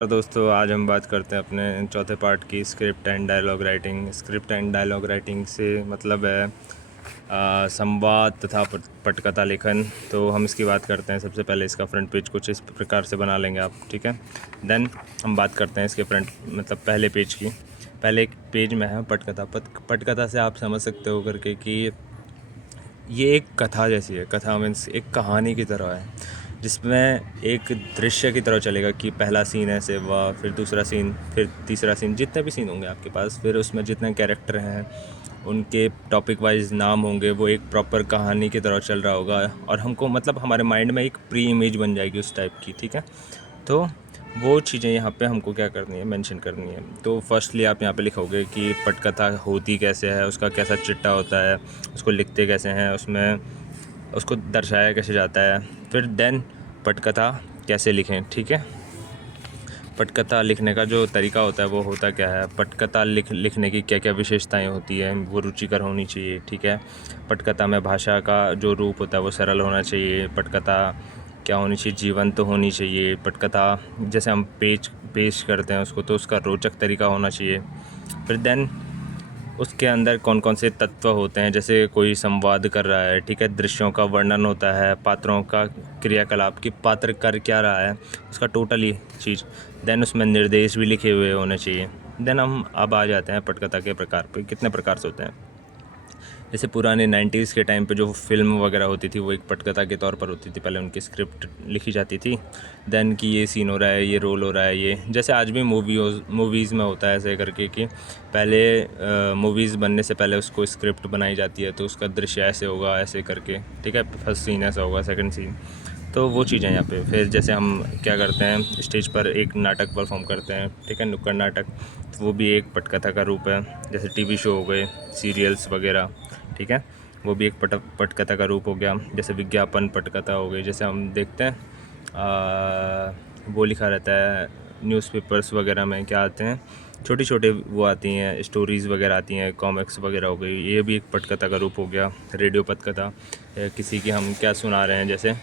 तो दोस्तों आज हम बात करते हैं अपने चौथे पार्ट की script and dialogue writing. Script and dialogue writing से मतलब है संवाद तथा पटकथा लेखन। तो हम इसकी बात करते हैं। सबसे पहले इसका फ्रंट पेज कुछ इस प्रकार से बना लेंगे आप, ठीक है। देन हम बात करते हैं इसके फ्रंट मतलब पहले पेज की। पहले एक पेज में है पटकथा। पटकथा से आप समझ सकते हो करके कि ये एक कथा जैसी है। कथा मीन्स एक कहानी की तरह है, जिसमें एक दृश्य की तरह चलेगा कि पहला सीन ऐसे हुआ, फिर दूसरा सीन, फिर तीसरा सीन, जितने भी सीन होंगे आपके पास, फिर उसमें जितने कैरेक्टर हैं उनके टॉपिक वाइज नाम होंगे, वो एक प्रॉपर कहानी की तरह चल रहा होगा और हमको मतलब हमारे माइंड में एक प्री इमेज बन जाएगी उस टाइप की, ठीक है। तो वो चीज़ें यहाँ पे हमको क्या करनी है, मेंशन करनी है। तो फर्स्टली आप यहाँ पे लिखोगे कि पटकथा होती कैसे है, उसका कैसा चिट्ठा होता है, उसको लिखते कैसे हैं, उसमें उसको दर्शाया कैसे जाता है, फिर देन पटकथा कैसे लिखें, ठीक है। पटकथा लिखने का जो तरीका होता है वो होता क्या है, पटकथा लिखने की क्या क्या विशेषताएं होती हैं, वो रुचिकर होनी चाहिए, ठीक है। पटकथा में भाषा का जो रूप होता है वो सरल होना चाहिए। पटकथा क्या होनी चाहिए, जीवंत तो होनी चाहिए। पटकथा जैसे हम पेश करते हैं उसको, तो उसका रोचक तरीका होना चाहिए। फिर देन उसके अंदर कौन कौन से तत्व होते हैं, जैसे कोई संवाद कर रहा है, ठीक है, दृश्यों का वर्णन होता है, पात्रों का क्रियाकलाप कि पात्र कर क्या रहा है, उसका टोटली चीज़। देन उसमें निर्देश भी लिखे हुए होने चाहिए। देन हम अब आ जाते हैं पटकथा के प्रकार पे। कितने प्रकार से होते हैं, जैसे पुराने 90s के टाइम पे जो फिल्म वगैरह होती थी वो एक पटकथा के तौर पर होती थी। पहले उनकी स्क्रिप्ट लिखी जाती थी, देन कि ये सीन हो रहा है, ये रोल हो रहा है, ये जैसे आज भी मूवीज़ में होता है ऐसे करके कि पहले मूवीज़ बनने से पहले उसको स्क्रिप्ट बनाई जाती है, तो उसका दृश्य ऐसे होगा ऐसे करके, ठीक है। फर्स्ट सीन ऐसा होगा, सेकंड सीन, तो वो चीज़ें यहाँ पे। फिर जैसे हम क्या करते हैं, स्टेज पर एक नाटक परफॉर्म करते हैं, ठीक है, नुक्कड़ नाटक, तो वो भी एक पटकथा का रूप है। जैसे टीवी शो हो गए, सीरियल्स वगैरह, ठीक है, वो भी एक पटकथा का रूप हो गया। जैसे विज्ञापन पटकथा हो गई। जैसे हम देखते हैं वो लिखा रहता है न्यूज़पेपर्स वगैरह में, क्या आते हैं, छोटी छोटे वो आती हैं स्टोरीज़ वगैरह आती हैं, कॉमिक्स वगैरह हो गई, ये भी एक पटकथा का रूप हो गया। रेडियो पटकथा, किसी की हम क्या सुना रहे हैं, जैसे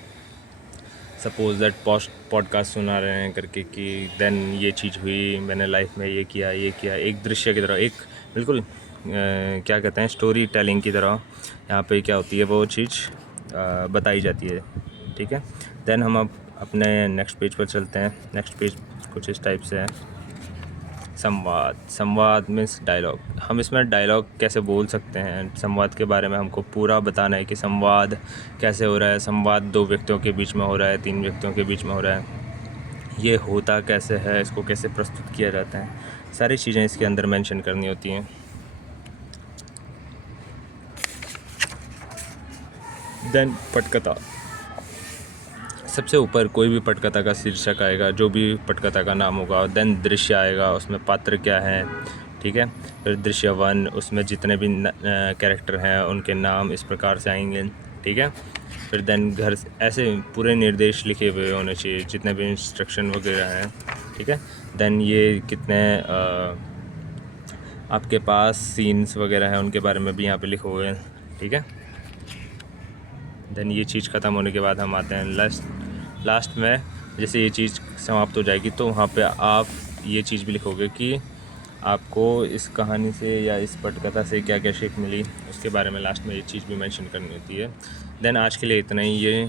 सपोज़ दैट पॉडकास्ट सुना रहे हैं करके कि देन ये चीज़ हुई, मैंने लाइफ में ये किया, एक दृश्य की तरह, एक बिल्कुल क्या कहते हैं, स्टोरी टेलिंग की तरह यहाँ पे क्या होती है वो चीज़ बताई जाती है, ठीक है। देन हम अब अपने नेक्स्ट पेज पर चलते हैं। नेक्स्ट पेज कुछ इस टाइप से है। संवाद मीन्स डायलॉग। हम इसमें डायलॉग कैसे बोल सकते हैं, संवाद के बारे में हमको पूरा बताना है कि संवाद कैसे हो रहा है। संवाद 2 व्यक्तियों के बीच में हो रहा है, 3 व्यक्तियों के बीच में हो रहा है, ये होता कैसे है, इसको कैसे प्रस्तुत किया जाता है, सारी चीज़ें इसके अंदर मेंशन करनी होती हैं। देन पटकथा, सबसे ऊपर कोई भी पटकथा का शीर्षक आएगा, जो भी पटकथा का नाम होगा। देन दृश्य आएगा, उसमें पात्र क्या हैं, ठीक है। फिर दृश्य 1, उसमें जितने भी कैरेक्टर हैं उनके नाम इस प्रकार से आएंगे, ठीक है। फिर देन घर ऐसे पूरे निर्देश लिखे हुए होने चाहिए, जितने भी इंस्ट्रक्शन वगैरह हैं, ठीक है। देन ये कितने आपके पास सीन्स वगैरह हैं उनके बारे में भी यहाँ पे लिखे हुए हैं, ठीक है। देन ये चीज़ ख़त्म होने के बाद हम आते हैं लास्ट में। जैसे ये चीज़ समाप्त हो जाएगी तो वहाँ पे आप ये चीज़ भी लिखोगे कि आपको इस कहानी से या इस पटकथा से क्या क्या सीख मिली, उसके बारे में लास्ट में ये चीज़ भी मेंशन करनी होती है। देन आज के लिए इतना ही। ये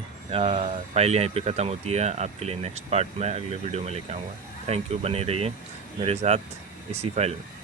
फाइल यहीं पे ख़त्म होती है। आपके लिए नेक्स्ट पार्ट में अगले वीडियो में लेके आऊँगा। थैंक यू, बने रहिए मेरे साथ इसी फाइल में।